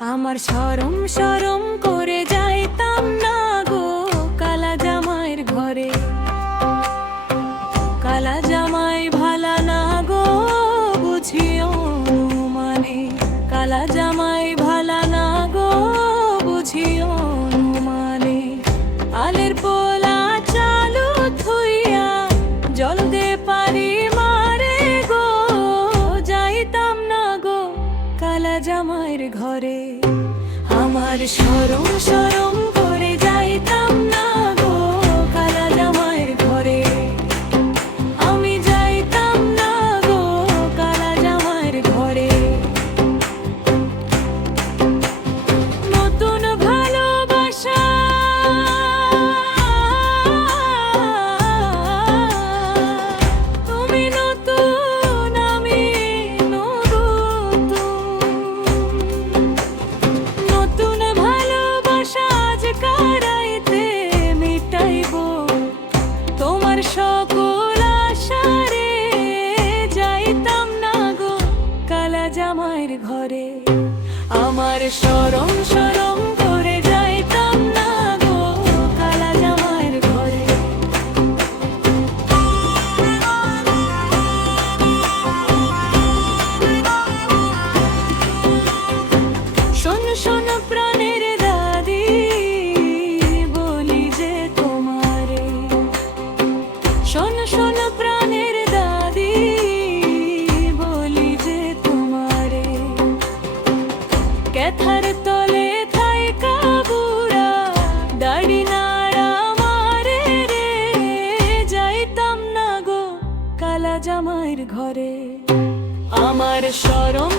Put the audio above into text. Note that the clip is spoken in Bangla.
আমার শরম শরম করে যাইতাম না গো কালা জামাইয়ের ঘরে। কালা জামাই ভালা না গো বুঝিও মানে, কালা জামাই ভালা না গো বুঝিও মানে। আলের পোলা চালু থুইয়া জল দে পারি মারে গো, যাইতাম না গো কালা জামাইয়ের ঘরে। আমার শরম শরম করে যাইতাম না গো কালা জামাইয়ের ঘরে। আমি যাইতাম না গো কালা জামাইয়ের ঘরে। নতুন ভালোবাসা তুমি নতুন, আমি নতুন। নতুন ভালোবাসা আজ কারাইতে মিটাইব তোমার সকল আশা রে। যাইতাম না গো কালা জামাইয়ের ঘরে। আমার শরম শরম করে যাইতাম না গো কালা জামাইয়ের ঘরে। শোন শোন প্রাণের দাদি বলি যে তোমারে। শোন শোন প্রাণের দাদি বলি যে তোমারে। ক্যাথার তলে থাইকা বুড়া দাড়ি নাড়া মারে রে। যাইতাম না গো কালা জামাইয়ের ঘরে। আমার শরম